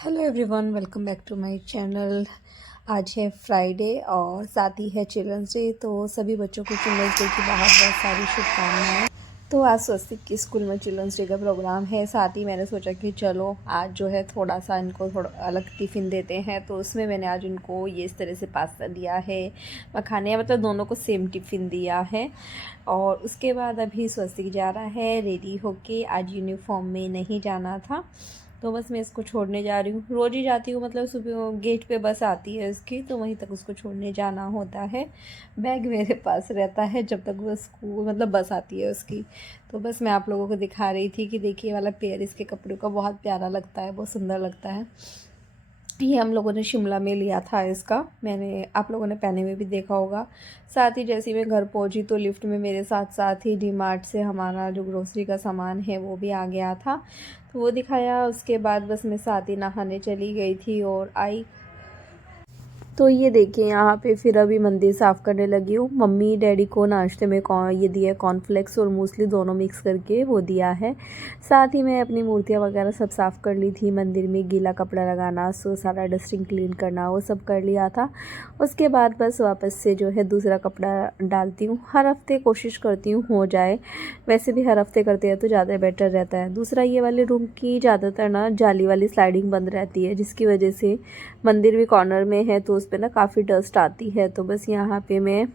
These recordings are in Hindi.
Hello everyone, welcome back to my channel. आज है फ्राइडे और साथ ही है चिल्ड्रंस डे, तो सभी बच्चों को चिल्ड्रंस डे की बहुत बहुत सारी शुभकामनाएं। तो आज स्वस्तिक की स्कूल में चिल्ड्रंस डे का प्रोग्राम है। साथ ही मैंने सोचा कि चलो आज जो है थोड़ा सा इनको थोड़ा अलग टिफ़िन देते हैं, तो उसमें मैंने आज इनको ये इस तरह से पास्ता दिया है, मखाने, मतलब दोनों को सेम टिफ़िन दिया है। और उसके बाद अभी स्वस्तिक जा रहा है रेडी होके। आज यूनिफॉर्म में नहीं जाना था, तो बस मैं इसको छोड़ने जा रही हूँ। रोज़ ही जाती हूँ, मतलब सुबह गेट पे बस आती है इसकी, तो वहीं तक उसको छोड़ने जाना होता है। बैग मेरे पास रहता है जब तक वो स्कूल, मतलब बस आती है उसकी। तो बस मैं आप लोगों को दिखा रही थी कि देखिए वाला पेयर इसके कपड़े का बहुत प्यारा लगता है, बहुत सुंदर लगता है। ये हम लोगों ने शिमला में लिया था इसका, मैंने आप लोगों ने पहने में भी देखा होगा। साथ ही जैसे ही मैं घर पहुंची तो लिफ्ट में मेरे साथ साथ ही डी मार्ट से हमारा जो ग्रोसरी का सामान है वो भी आ गया था, तो वो दिखाया। उसके बाद बस मैं साथ ही नहाने चली गई थी और आई। तो ये देखिए यहाँ पे फिर अभी मंदिर साफ़ करने लगी हूँ। मम्मी डैडी को नाश्ते में ये दिया, कॉर्नफ्लेक्स और मूसली दोनों मिक्स करके वो दिया है। साथ ही मैं अपनी मूर्तियाँ वगैरह सब साफ़ कर ली थी। मंदिर में गीला कपड़ा लगाना, सो सारा डस्टिंग क्लीन करना, वो सब कर लिया था। उसके बाद बस वापस से जो है दूसरा कपड़ा डालती हूँ। हर हफ्ते कोशिश करती हूँ हो जाए, वैसे भी हर हफ्ते करते हैं तो ज़्यादा बेटर रहता है। दूसरा, ये वाले रूम की ज़्यादातर ना जाली वाली स्लाइडिंग बंद रहती है, जिसकी वजह से मंदिर भी कॉर्नर में है तो उस पर ना काफ़ी डस्ट आती है। तो बस यहाँ पे मैं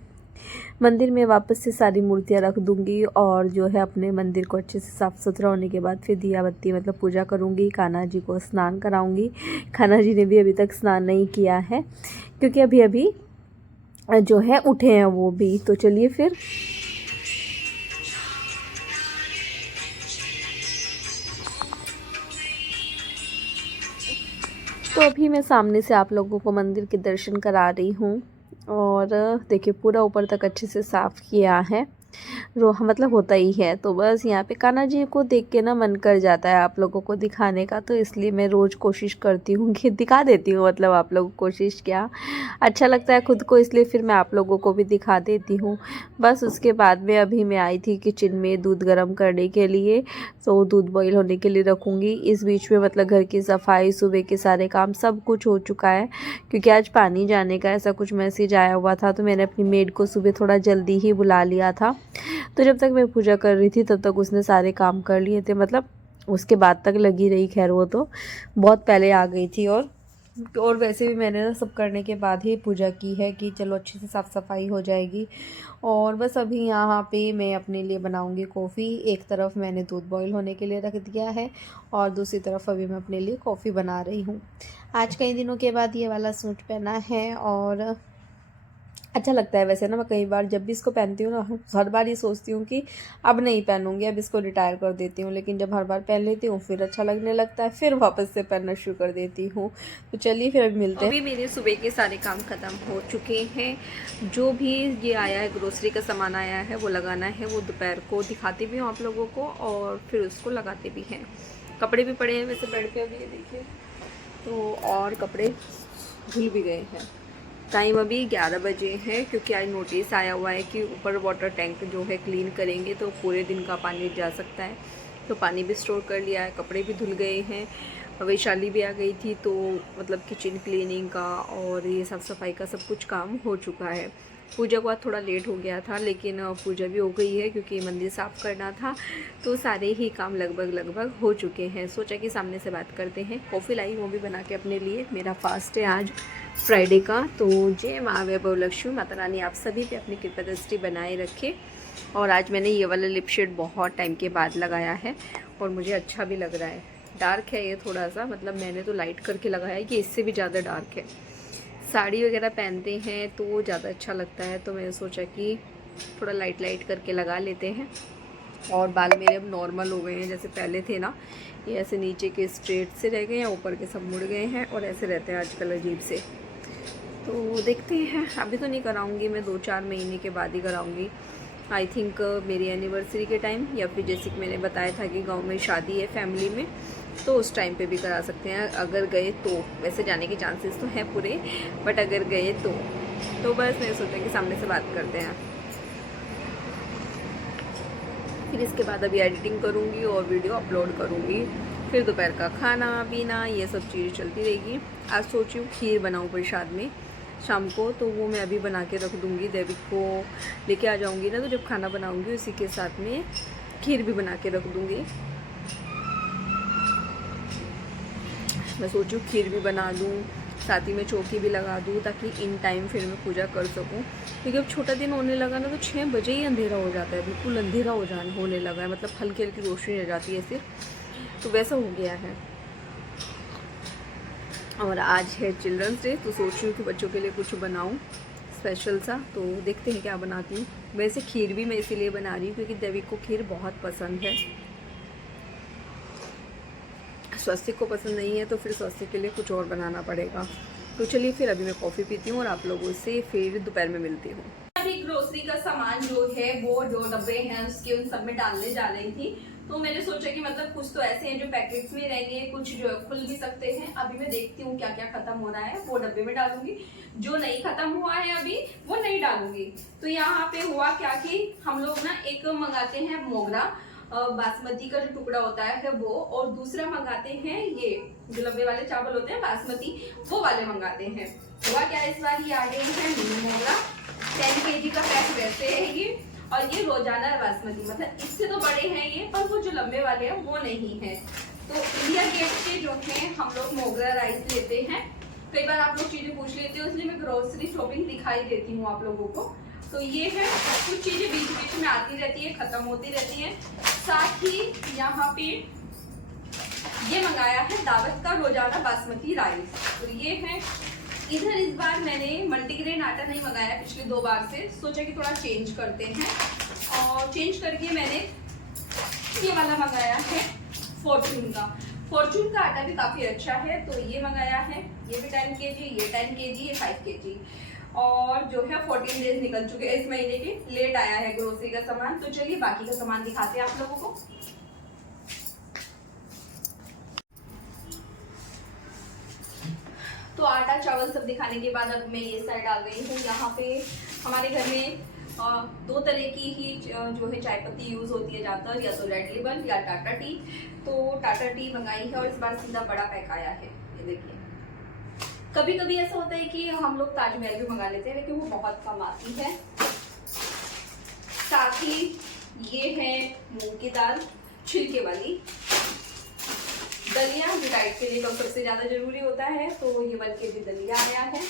मंदिर में वापस से सारी मूर्तियाँ रख दूँगी और जो है अपने मंदिर को अच्छे से साफ़ सुथरा होने के बाद फिर दिया बत्ती मतलब पूजा करूँगी। कान्हा जी को स्नान कराऊँगी। कान्हा जी ने भी अभी तक स्नान नहीं किया है क्योंकि अभी अभी जो है उठे हैं वो भी। तो चलिए फिर। तो अभी मैं सामने से आप लोगों को मंदिर के दर्शन करा रही हूँ और देखिए पूरा ऊपर तक अच्छे से साफ़ किया है। मतलब होता ही है। तो बस यहाँ पे कान्हा जी को देख के ना मन कर जाता है आप लोगों को दिखाने का, तो इसलिए मैं रोज़ कोशिश करती हूँ कि दिखा देती हूँ, मतलब आप लोगों को कोशिश क्या अच्छा लगता है खुद को, इसलिए फिर मैं आप लोगों को भी दिखा देती हूँ। बस उसके बाद में अभी मैं आई थी किचन में दूध गर्म करने के लिए, तो दूध बॉईल होने के लिए रखूँगी। इस बीच में मतलब घर की सफाई, सुबह के सारे काम सब कुछ हो चुका है क्योंकि आज पानी जाने का ऐसा कुछ मैसेज आया हुआ था, तो मैंने अपनी मेड को सुबह थोड़ा जल्दी ही बुला लिया था। तो जब तक मैं पूजा कर रही थी तब तक उसने सारे काम कर लिए थे, मतलब उसके बाद तक लगी रही। खैर वो तो बहुत पहले आ गई थी। और वैसे भी मैंने ना सब करने के बाद ही पूजा की है कि चलो अच्छे से साफ़ सफाई हो जाएगी। और बस अभी यहाँ पे मैं अपने लिए बनाऊँगी कॉफ़ी। एक तरफ मैंने दूध बॉईल होने के लिए रख दिया है और दूसरी तरफ अभी मैं अपने लिए कॉफ़ी बना रही हूँ। आज कई दिनों के बाद ये वाला सूट पहना है और अच्छा लगता है। वैसे ना मैं कई बार जब भी इसको पहनती हूँ ना, हर बार ये सोचती हूँ कि अब नहीं पहनूंगी, अब इसको रिटायर कर देती हूँ, लेकिन जब हर बार पहन लेती हूँ फिर अच्छा लगने लगता है, फिर वापस से पहनना शुरू कर देती हूँ। तो चलिए फिर अभी मिलते हैं। अभी मेरे सुबह के सारे काम ख़त्म हो चुके हैं। जो भी ये आया है, ग्रोसरी का सामान आया है वो लगाना है, वो दोपहर को दिखाती भी हूँ आप लोगों को और फिर उसको लगाते भी हैं। कपड़े भी पड़े हैं वैसे बेड पे अभी, ये देखिए, तो और कपड़े धुल भी गए हैं। टाइम अभी 11 बजे है क्योंकि आज नोटिस आया हुआ है कि ऊपर वाटर टैंक जो है क्लीन करेंगे तो पूरे दिन का पानी जा सकता है, तो पानी भी स्टोर कर लिया है। कपड़े भी धुल गए हैं। वैशाली भी आ गई थी, तो मतलब किचन क्लीनिंग का और ये साफ़ सफाई का सब कुछ काम हो चुका है। पूजा को आज थोड़ा लेट हो गया था, लेकिन पूजा भी हो गई है क्योंकि मंदिर साफ़ करना था, तो सारे ही काम लगभग हो चुके हैं। सोचा कि सामने से बात करते हैं। कॉफ़ी लाई वो भी बना के अपने लिए, मेरा फास्ट है आज फ्राइडे का। तो जय माँ वैभव लक्ष्मी माता रानी आप सभी पे अपनी कृपा दृष्टि बनाए रखे। और आज मैंने ये वाला लिप शेड बहुत टाइम के बाद लगाया है और मुझे अच्छा भी लग रहा है। डार्क है ये थोड़ा सा, मतलब मैंने तो लाइट करके लगाया है, कि इससे भी ज़्यादा डार्क है। साड़ी वगैरह पहनते हैं तो ज़्यादा अच्छा लगता है, तो मैंने सोचा कि थोड़ा लाइट करके लगा लेते हैं। और बाल मेरे अब नॉर्मल हो गए हैं, जैसे पहले थे ना, ये ऐसे नीचे के स्ट्रेट से रह गए हैं, ऊपर के सब मुड़ गए हैं और ऐसे रहते हैं आजकल अजीब से। तो देखते हैं, अभी तो नहीं कराऊंगी मैं, 2-4 महीने के बाद ही कराऊंगी। आई थिंक मेरी एनिवर्सरी के टाइम, या फिर जैसे कि मैंने बताया था कि गांव में शादी है फैमिली में, तो उस टाइम पे भी करा सकते हैं अगर गए तो। वैसे जाने के चांसेस तो हैं पूरे, बट अगर गए तो बस मैं सोचा कि सामने से बात करते हैं। फिर इसके बाद अभी एडिटिंग करूँगी और वीडियो अपलोड करूँगी। फिर दोपहर का खाना पीना ये सब चीज़ें चलती रहेगी। आज सोची हूँ खीर बनाऊँ प्रसाद में शाम को, तो वो मैं अभी बना के रख दूँगी। देविक को लेके आ जाऊँगी ना, तो जब खाना बनाऊँगी उसी के साथ में खीर भी बना के रख दूँगी। मैं सोचूँ खीर भी बना दूँ, साथ ही में चौकी भी लगा दूँ, ताकि इन टाइम फिर मैं पूजा कर सकूँ। क्योंकि अब छोटा दिन होने लगा ना, तो 6 बजे ही अंधेरा हो जाता है, बिल्कुल अंधेरा होने लगा है, मतलब हल्की हल्की रोशनी रह जाती है सिर्फ, तो वैसा हो गया है। और आज है चिल्ड्रंस डे, तो सोच रही हूँ कि बच्चों के लिए कुछ बनाऊँ स्पेशल सा, तो देखते हैं क्या बनाती हूँ। वैसे खीर भी मैं इसीलिए बना रही हूँ क्योंकि देविक को खीर बहुत पसंद है। स्वास्थ्य को पसंद नहीं है तो फिर स्वास्थ्य के लिए कुछ और बनाना पड़ेगा। तो चलिए फिर अभी मैं कॉफ़ी पीती हूँ और आप लोगों से फिर दोपहर में मिलती हूँ। अभी ग्रोसरी का सामान जो है वो जो डब्बे हैं उसके उन सब में डालने जा रही थी, तो मैंने सोचा कि मतलब कुछ तो ऐसे हैं जो पैकेट्स में रहेंगे, कुछ जो है खुल भी सकते हैं। अभी मैं देखती हूँ क्या क्या खत्म हो रहा है वो डब्बे में डालूंगी, जो नहीं खत्म हुआ है अभी वो नहीं डालूंगी। तो यहाँ पे हुआ क्या कि हम लोग ना एक मंगाते हैं मोगरा बासमती का जो टुकड़ा होता है वो, और दूसरा मंगाते हैं ये जो लंबे वाले चावल होते हैं बासमती, वो वाले मंगाते हैं। हुआ क्या इस बार ये आ गए हैं मिनी मोगरा, 10 kg का पैक वैसे है ये, और ये रोजाना बासमती, मतलब इससे तो बड़े हैं ये, पर वो जो लंबे वाले हैं वो नहीं है। तो इंडिया गेट के जो है हम लोग मोगरा राइस लेते हैं। कई बार आप लोग चीजें पूछ लेते हो, इसलिए मैं ग्रोसरी शॉपिंग दिखाई देती हूँ आप लोगों को। तो ये है, कुछ चीजें बीच बीच में आती रहती है, खत्म होती रहती है। साथ ही यहाँ पे ये मंगाया है दावत का रोजाना बासमती राइस, तो ये है। इधर इस बार मैंने मल्टीग्रेन आटा नहीं मंगाया पिछले 2 बार से, सोचा कि थोड़ा चेंज करते हैं, और चेंज करके मैंने ये वाला मंगाया है फॉर्चून का। फॉर्चून का आटा भी काफी अच्छा है, तो ये मंगाया है। ये भी 10 kg, ये 10 kg, ये 5 kg, और जो है 14 डेज निकल चुके हैं इस महीने के, लेट आया है ग्रोसरी का सामान। तो चलिए बाकी का सामान दिखाते हैं आप लोगों को। तो आटा चावल सब दिखाने के बाद अब मैं ये साइड आ गई हूँ। यहाँ पे हमारे घर में 2 तरह की ही जो है चाय पत्ती यूज होती है ज़्यादातर, या तो रेड लेबल या टाटा टी। तो टाटा टी मंगाई है और इस बार सीधा बड़ा पैक आया है, ये देखिए। कभी कभी ऐसा होता है कि हम लोग ताजमहल भी मंगा लेते हैं, लेकिन वो बहुत कम आती है। साथ ही ये है मूंग की दाल छिलके वाली, दलिया जो डाइट के लिए तो सबसे ज्यादा जरूरी होता है, तो ये 1 kg दलिया आया है।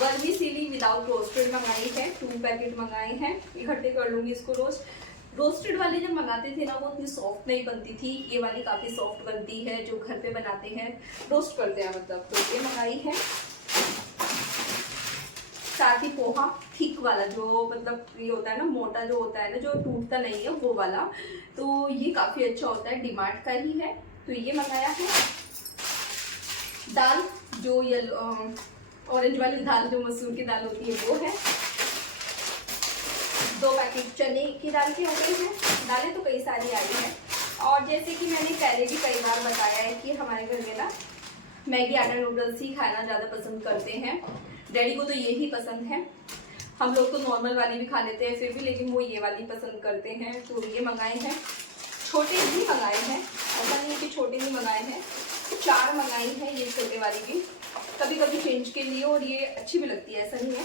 वर्मीसेली विदाउट रोस्टेड मंगाई है, 2 पैकेट मंगाए हैं, इकट्ठे कर लूंगी इसको रोस्ट। रोस्टेड वाली जब मंगाते थे ना वो इतनी सॉफ्ट नहीं बनती थी, ये वाली काफी सॉफ्ट बनती है जो घर पे बनाते हैं, रोस्ट करते हैं मतलब, तो ये मंगाई है। साथ ही पोहा थिक वाला, जो मतलब ये होता है ना मोटा, जो होता है ना जो टूटता नहीं है वो वाला, तो ये काफी अच्छा होता है, डिमार्ट का ही है, तो ये मंगाया है। दाल जो येलो ऑरेंज वाली दाल जो मसूर की दाल होती है वो है। 2 पैकेट चने की दाल के हो गए हैं। दालें तो कई सारी आई हैं, और जैसे कि मैंने पहले भी कई बार बताया है कि हमारे घर में ना मैगी आटा नूडल्स ही खाना ज़्यादा पसंद करते हैं। डैडी को तो ये ही पसंद है, हम लोग तो नॉर्मल वाली भी खा लेते हैं फिर भी, लेकिन वो ये वाली पसंद करते हैं। तो ये मंगाए हैं, छोटे भी मंगाए हैं, ऐसा नहीं कि छोटे नहीं मंगाए हैं, 4 मंगाई हैं ये छोटे वाली भी, कभी कभी चेंज के लिए, और ये अच्छी भी लगती है, ऐसा नहीं है।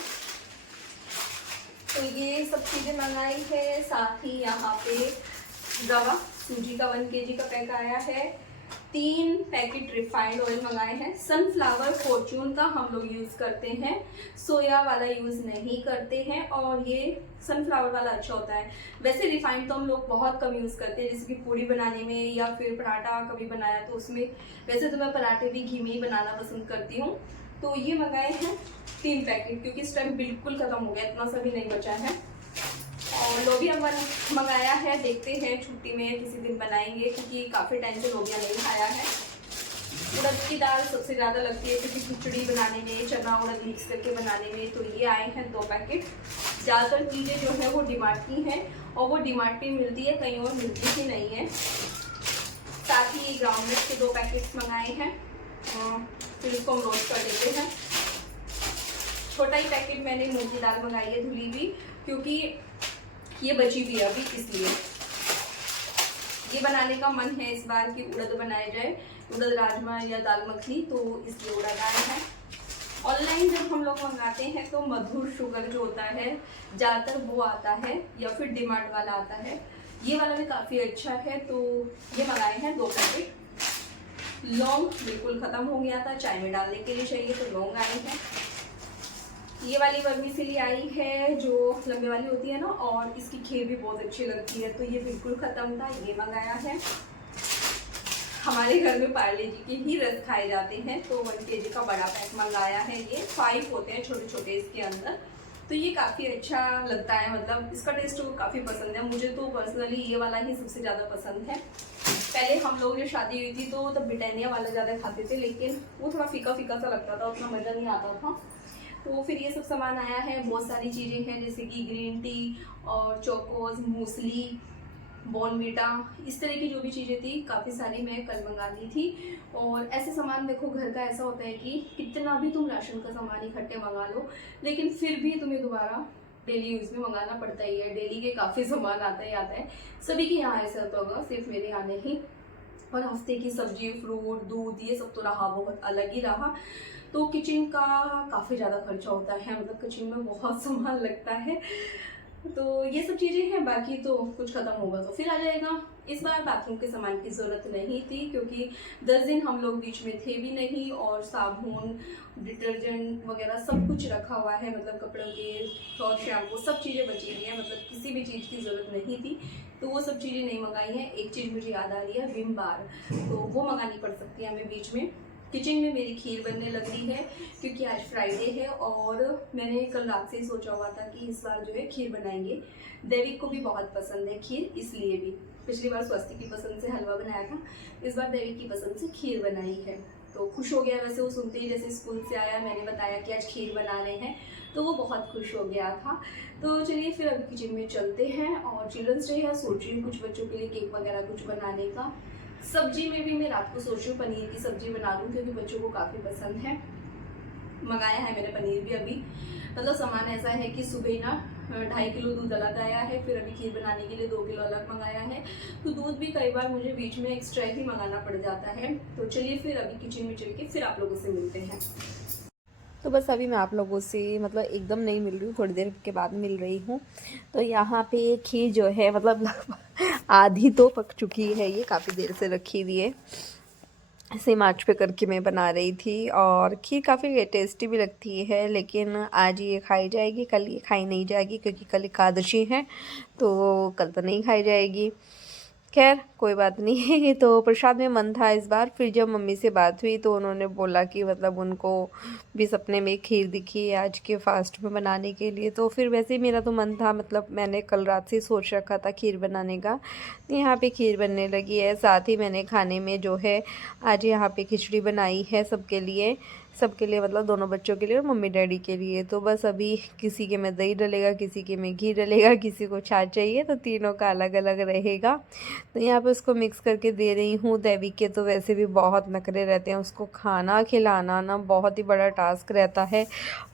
तो ये सब चीज़ें मंगाई है। साथ ही यहाँ पे रवा सूजी का 1 kg का पैक आया है। 3 पैकेट रिफाइंड ऑयल मंगाए हैं। सनफ्लावर फॉर्चून का हम लोग यूज़ करते हैं, सोया वाला यूज़ नहीं करते हैं, और ये सनफ्लावर वाला अच्छा होता है। वैसे रिफाइंड तो हम लोग बहुत कम यूज़ करते हैं, जैसे कि पूड़ी बनाने में या फिर पराठा कभी बनाया तो उसमें। वैसे तो मैं पराठे भी घी में ही बनाना पसंद करती हूँ। तो ये मंगाए हैं 3 पैकेट, क्योंकि इस टाइम बिल्कुल ख़त्म हो गया, इतना सा भी नहीं बचा है। और लोबिया मंगाया है, देखते हैं छुट्टी में किसी दिन बनाएंगे, क्योंकि काफ़ी टाइम से लोबिया नहीं खाया है। उड़द की दाल सबसे ज़्यादा लगती है क्योंकि खिचड़ी बनाने में, चना उड़द मिक्स करके बनाने में, तो ये आए हैं 2 पैकेट। ज़्यादातर चीज़ें जो है वो डिमार्ट की हैं, और वो डिमार्ट की मिलती है, कहीं और मिलती ही नहीं है। साथ ही ग्राउंडनट के 2 पैकेट्स मंगाए हैं, फिर इसको हम रोस्ट कर लेते हैं। छोटा ही पैकेट मैंने मूंग की दाल मंगाई है धुली हुई, क्योंकि ये बची हुई है अभी, इसलिए ये बनाने का मन है इस बार कि उड़द बनाया जाए, उड़द राजमा या दाल मखनी, तो इसलिए उड़द आया है। ऑनलाइन जब हम लोग मंगाते हैं तो मधुर शुगर जो होता है ज़्यादातर वो आता है, या फिर डिमार्ट वाला आता है। ये वाला भी काफ़ी अच्छा है, तो ये मंगाए हैं 2 पैकेट। लौंग बिल्कुल ख़त्म हो गया था, चाय में डालने के लिए चाहिए, तो लौंग आए हैं। ये वाली वर्मीसेली आई है जो लंबे वाली होती है ना, और इसकी खीर भी बहुत अच्छी लगती है, तो ये बिल्कुल ख़त्म था, ये मंगाया है। हमारे घर में पार्ले जी के ही रस खाए जाते हैं, तो 1 kg का बड़ा पैक मंगाया है। ये 5 होते हैं छोटे छोटे इसके अंदर, तो ये काफ़ी अच्छा लगता है, मतलब इसका टेस्ट काफ़ी पसंद है मुझे, तो पर्सनली ये वाला ही सबसे ज़्यादा पसंद है। पहले हम लोग जब शादी हुई थी तो तब ब्रिटानिया वाला ज़्यादा खाते थे, लेकिन वो थोड़ा फीका फीका सा लगता था, उतना मज़ा नहीं आता था। तो फिर ये सब सामान आया है, बहुत सारी चीज़ें हैं जैसे कि ग्रीन टी और चोकोज, मूसली, बॉर्नवीटा, इस तरह की जो भी चीज़ें थी काफ़ी सारी मैं कल मंगा दी थी। और ऐसे सामान देखो, घर का ऐसा होता है कि कितना भी तुम राशन का सामान इकट्ठे मंगा लो, लेकिन फिर भी तुम्हें दोबारा डेली यूज़ में मंगाना पड़ता ही है। डेली के काफ़ी सामान आता ही आता है, सभी के यहाँ ऐसा होता होगा, सिर्फ मेरे यहाँ नहीं। और हफ्ते की सब्जी, फ्रूट, दूध, ये सब तो रहा बहुत अलग ही रहा। तो किचन का काफ़ी ज़्यादा खर्चा होता है, मतलब किचन में बहुत सामान लगता है, तो ये सब चीज़ें हैं। बाकी तो कुछ ख़त्म होगा तो फिर आ जाएगा। इस बार बाथरूम के सामान की ज़रूरत नहीं थी, क्योंकि 10 दिन हम लोग बीच में थे भी नहीं, और साबुन, डिटर्जेंट वगैरह सब कुछ रखा हुआ है, मतलब कपड़ों के और शैम्पू सब चीज़ें बची हुई हैं, मतलब किसी भी चीज़ की ज़रूरत नहीं थी, तो वो सब चीज़ें नहीं मंगाई हैं। एक चीज़ मुझे याद आ रही है, विम बार, तो वो मंगानी पड़ सकती है हमें बीच में। किचन में मेरी खीर बनने लग रही है, क्योंकि आज फ्राइडे है, और मैंने कल रात से ही सोचा हुआ था कि इस बार जो है खीर बनाएंगे। देविक को भी बहुत पसंद है खीर, इसलिए भी पिछली बार स्वस्ति की पसंद से हलवा बनाया था, इस बार देविक की पसंद से खीर बनाई है, तो खुश हो गया। वैसे वो सुनते ही जैसे स्कूल से आया, मैंने बताया कि आज खीर बना रहे हैं, तो वो बहुत खुश हो गया था। तो चलिए फिर अभी किचन में चलते हैं, और चिल्ड्रंस डे है, सोच रही हूँ कुछ बच्चों के लिए केक वगैरह कुछ बनाने का। सब्जी में भी मैं रात को सोच रही हूँ पनीर की सब्जी बना लूँ, क्योंकि बच्चों को काफ़ी पसंद है। मंगाया है मैंने पनीर भी अभी, मतलब सामान ऐसा है कि सुबह ना 2.5 किलो दूध अलग आया है, फिर अभी खीर बनाने के लिए 2 किलो अलग मंगाया है, तो दूध भी कई बार मुझे बीच में एक्स्ट्रा ही मंगाना पड़ जाता है। तो चलिए फिर अभी किचन में चल के फिर आप लोगों से मिलते हैं। तो बस अभी मैं आप लोगों से मतलब एकदम नहीं मिल रही हूँ, थोड़ी देर के बाद मिल रही हूँ। तो यहाँ पे खीर जो है मतलब लगभग आधी तो पक चुकी है, ये काफ़ी देर से रखी हुई है, सेम आँच पे करके मैं बना रही थी, और खीर काफ़ी टेस्टी भी लगती है। लेकिन आज ये खाई जाएगी, कल ये खाई नहीं जाएगी, क्योंकि कल एकादशी है, तो कल तो नहीं खाई जाएगी। खैर कोई बात नहीं। तो प्रसाद में मन था इस बार। फिर जब मम्मी से बात हुई तो उन्होंने बोला कि मतलब उनको भी सपने में खीर दिखी है आज के फास्ट में बनाने के लिए। तो फिर वैसे ही मेरा तो मन था, मतलब मैंने कल रात से सोच रखा था खीर बनाने का, तो यहाँ पे खीर बनने लगी है। साथ ही मैंने खाने में जो है आज यहाँ पे खिचड़ी बनाई है सबके लिए मतलब दोनों बच्चों के लिए और मम्मी डैडी के लिए। तो बस अभी किसी के में दही डलेगा, किसी के में घी डलेगा, किसी को छाछ चाहिए, तो तीनों का अलग अलग रहेगा। तो यहाँ पे उसको मिक्स करके दे रही हूँ। देवी के तो वैसे भी बहुत नखरे रहते हैं, उसको खाना खिलाना ना बहुत ही बड़ा टास्क रहता है,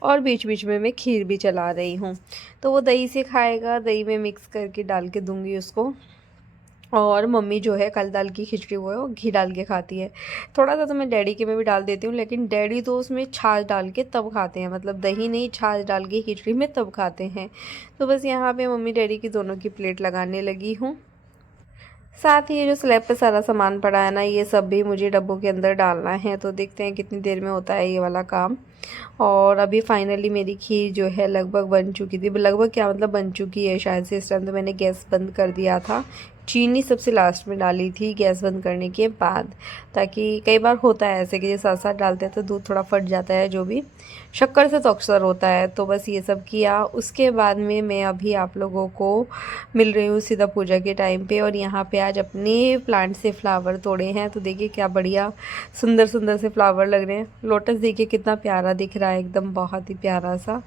और बीच बीच में मैं खीर भी चला रही हूँ। तो वो दही से खाएगा, दही में मिक्स करके डाल के दूँगी उसको। और मम्मी जो है कल दाल की खिचड़ी वो है वो घी डाल के खाती है। थोड़ा सा तो मैं डैडी के में भी डाल देती हूँ, लेकिन डैडी तो उसमें छाछ डाल के तब खाते हैं, मतलब दही नहीं छाछ डाल के खिचड़ी में तब खाते हैं। तो बस यहाँ पे मम्मी डैडी की दोनों की प्लेट लगाने लगी हूँ। साथ ही ये जो स्लैब पे सारा सामान पड़ा है ना, ये सब भी मुझे डब्बों के अंदर डालना है, तो देखते हैं कितनी देर में होता है ये वाला काम। और अभी फाइनली मेरी खीर जो है लगभग बन चुकी थी, लगभग क्या मतलब बन चुकी है शायद से। इस टाइम तो मैंने गैस बंद कर दिया था, चीनी सबसे लास्ट में डाली थी गैस बंद करने के बाद, ताकि कई बार होता है ऐसे कि जो साथ साथ डालते हैं तो दूध थोड़ा फट जाता है, जो भी शक्कर से तो अक्सर होता है। तो बस ये सब किया, उसके बाद में मैं अभी आप लोगों को मिल रही हूँ सीधा पूजा के टाइम पे। और यहाँ पे आज अपने प्लांट से फ्लावर तोड़े हैं, तो देखिए क्या बढ़िया सुंदर सुंदर से फ्लावर लग रहे हैं। लोटस देखिए कितना प्यारा दिख रहा है, एकदम बहुत ही प्यारा सा।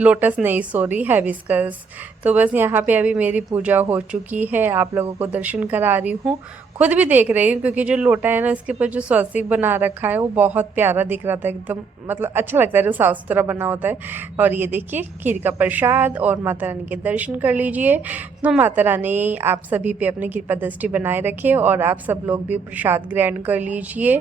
लोटस नहीं सॉरी हैबिस्कस। तो बस यहाँ पे अभी मेरी पूजा हो चुकी है, आप लोगों को दर्शन करा रही हूँ। खुद भी देख रही हूँ क्योंकि जो लोटा है ना इसके ऊपर जो स्वस्तिक बना रखा है वो बहुत प्यारा दिख रहा था एकदम, मतलब अच्छा लगता है जो साफ सुथरा बना होता है। और ये देखिए खीर का प्रसाद और माता रानी के दर्शन कर लीजिए। तो माता रानी आप सभी पे अपनी कृपा दृष्टि बनाए रखे और आप सब लोग भी प्रसाद ग्रहण कर लीजिए।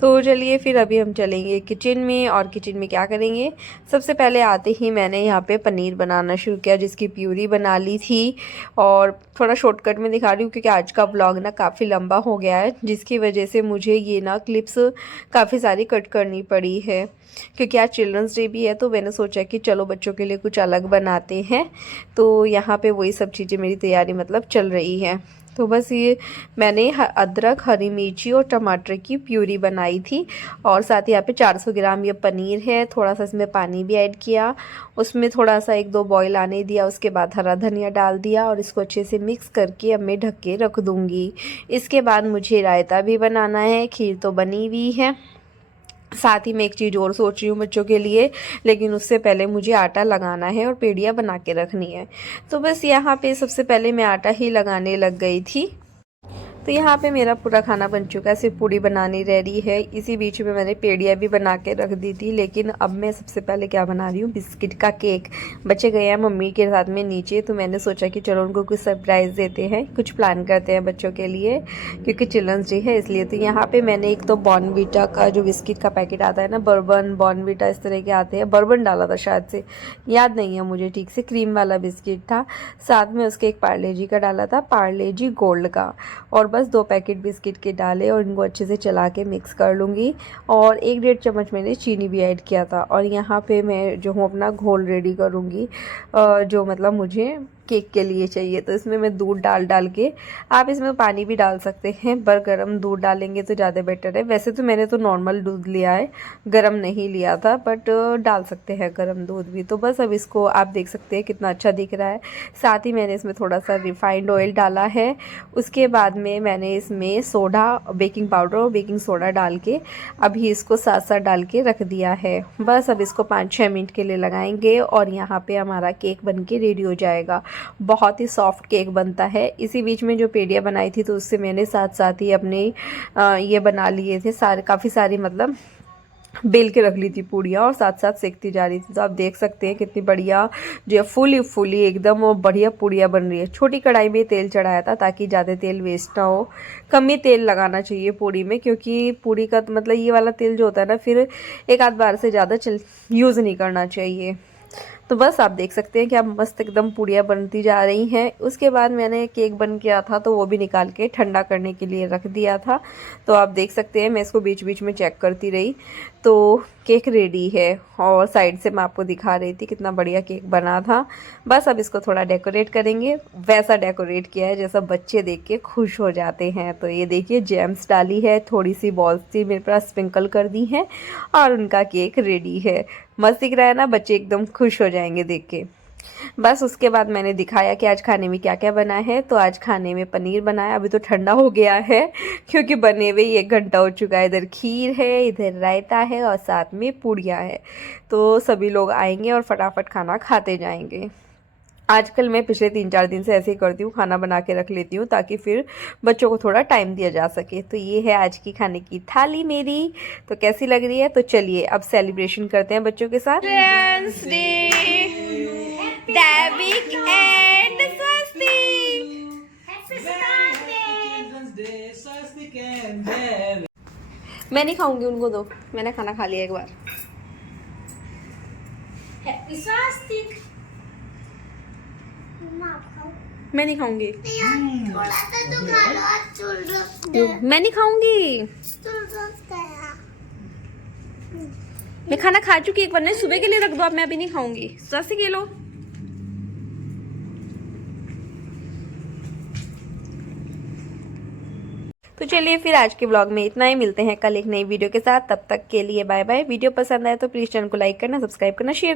तो चलिए फिर अभी हम चलेंगे किचन में, और किचन में क्या करेंगे, सबसे पहले आते ही मैंने यहाँ पे पनीर बनाना शुरू किया जिसकी प्यूरी बना ली थी। और थोड़ा शॉर्टकट में दिखा रही हूँ क्योंकि आज का ब्लॉग ना काफ़ी लंबा हो गया है, जिसकी वजह से मुझे ये ना क्लिप्स काफ़ी सारी कट करनी पड़ी है क्योंकि आज चिल्ड्रंस डे भी है। तो मैंने सोचा कि चलो बच्चों के लिए कुछ अलग बनाते हैं। तो यहाँ पे वही सब चीज़ें मेरी तैयारी मतलब चल रही है। तो बस ये मैंने अदरक, हरी मिर्ची और टमाटर की प्यूरी बनाई थी। और साथ ही यहाँ पे 400 ग्राम ये पनीर है। थोड़ा सा इसमें पानी भी ऐड किया, उसमें थोड़ा सा 1-2 बॉईल आने दिया, उसके बाद हरा धनिया डाल दिया और इसको अच्छे से मिक्स करके अब मैं ढक के रख दूँगी। इसके बाद मुझे रायता भी बनाना है। खीर तो बनी हुई है, साथ ही मैं एक चीज़ और सोच रही हूँ बच्चों के लिए, लेकिन उससे पहले मुझे आटा लगाना है और पेड़ियाँ बना के रखनी है। तो बस यहाँ पे सबसे पहले मैं आटा ही लगाने लग गई थी। तो यहाँ पे मेरा पूरा खाना बन चुका है, सिर्फ पूड़ी बनानी रह रही है। इसी बीच में मैंने पेड़ियाँ भी बना के रख दी थी, लेकिन अब मैं सबसे पहले क्या बना रही हूँ, बिस्किट का केक। बच्चे गए हैं मम्मी के साथ में नीचे, तो मैंने सोचा कि चलो उनको कुछ सरप्राइज़ देते हैं, कुछ प्लान करते हैं बच्चों के लिए क्योंकि चिल्ड्रंस डे है इसलिए। तो यहाँ पर मैंने एक तो बॉर्नवीटा का जो बिस्किट का पैकेट आता है ना, बर्बन, बॉर्नवीटा इस तरह के आते हैं, बर्बन डाला था शायद से, याद नहीं है मुझे ठीक से, क्रीम वाला बिस्किट था। साथ में उसके एक पार्ले जी का डाला था, पार्ले जी गोल्ड का। और बस 2 पैकेट बिस्किट के डाले और इनको अच्छे से चला के मिक्स कर लूँगी। और 1-1.5 चम्मच मैंने चीनी भी ऐड किया था। और यहाँ पे मैं जो हूँ अपना घोल रेडी करूँगी, जो मतलब मुझे केक के लिए चाहिए। तो इसमें मैं दूध डाल के, आप इसमें पानी भी डाल सकते हैं, पर गर्म दूध डालेंगे तो ज़्यादा बेटर है। वैसे तो मैंने तो नॉर्मल दूध लिया है, गर्म नहीं लिया था, बट डाल सकते हैं गर्म दूध भी। तो बस अब इसको आप देख सकते हैं कितना अच्छा दिख रहा है। साथ ही मैंने इसमें थोड़ा सा रिफाइंड ऑयल डाला है। उसके बाद में मैंने इसमें सोडा, बेकिंग पाउडर और बेकिंग सोडा डाल के अभी इसको साथ साथ डाल के रख दिया है। बस अब इसको 5-6 मिनट के लिए लगाएंगे और यहाँ पे हमारा केक बन के रेडी हो जाएगा। बहुत ही सॉफ्ट केक बनता है। इसी बीच में जो पेड़ियाँ बनाई थी तो उससे मैंने साथ साथ ही अपने ये बना लिए थे सारे, काफ़ी सारी मतलब बेल के रख ली थी पूड़ियाँ और साथ साथ सेकती जा रही थी। तो आप देख सकते हैं कितनी बढ़िया जो फुली एकदम वो बढ़िया पूड़ियाँ बन रही है। छोटी कढ़ाई में तेल चढ़ाया था ताकि ज़्यादा तेल वेस्ट ना हो। कम ही तेल लगाना चाहिए पूड़ी में, क्योंकि पूड़ी का मतलब ये वाला तेल जो होता है ना, फिर एक आध बार से ज़्यादा यूज़ नहीं करना चाहिए। तो बस आप देख सकते हैं कि आप मस्त एकदम पूड़ियाँ बनती जा रही हैं। उसके बाद मैंने केक बन गया था तो वो भी निकाल के ठंडा करने के लिए रख दिया था। तो आप देख सकते हैं मैं इसको बीच बीच में चेक करती रही। तो केक रेडी है और साइड से मैं आपको दिखा रही थी कितना बढ़िया केक बना था। बस अब इसको थोड़ा डेकोरेट करेंगे, वैसा डेकोरेट किया है जैसा बच्चे देख के खुश हो जाते हैं। तो ये देखिए जेम्स डाली है, थोड़ी सी बॉल्स थी मेरे पास स्प्रिंकल कर दी हैं और उनका केक रेडी है। मस्त दिख रहा है ना, बच्चे एकदम खुश हो जाएंगे देख के। बस उसके बाद मैंने दिखाया कि आज खाने में क्या क्या बना है। तो आज खाने में पनीर बनाया, अभी तो ठंडा हो गया है क्योंकि बने हुए 1 घंटा हो चुका है। इधर खीर है, इधर रायता है और साथ में पूड़ियाँ है। तो सभी लोग आएंगे और फटाफट खाना खाते जाएंगे। आजकल मैं पिछले 3-4 दिन से ऐसे ही करती हूँ, खाना बना के रख लेती हूँ ताकि फिर बच्चों को थोड़ा टाइम दिया जा सके। तो ये है आज की खाने की थाली मेरी। तो कैसी लग रही है? तो चलिए अब सेलिब्रेशन करते हैं बच्चों के साथ। चिल्ड्रंस डे, दैविक एंड स्वस्तिक। मैं नहीं खाऊंगी, उनको दो, मैंने खाना खा लिया एक बार। हैप्पी स्वस्तिक। मैं नहीं खाऊंगी, मैं नहीं खाऊंगी, मैं खाना खा चुकी एक बार, नहीं सुबह के लिए रख दो आप, मैं अभी नहीं खाऊंगी। स्वस्तिक ये लो। तो चलिए फिर आज के ब्लॉग में इतना ही, मिलते हैं कल एक नई वीडियो के साथ। तब तक के लिए बाय बाय। वीडियो पसंद आए तो प्लीज़ चैनल को लाइक करना, सब्सक्राइब करना, शेयर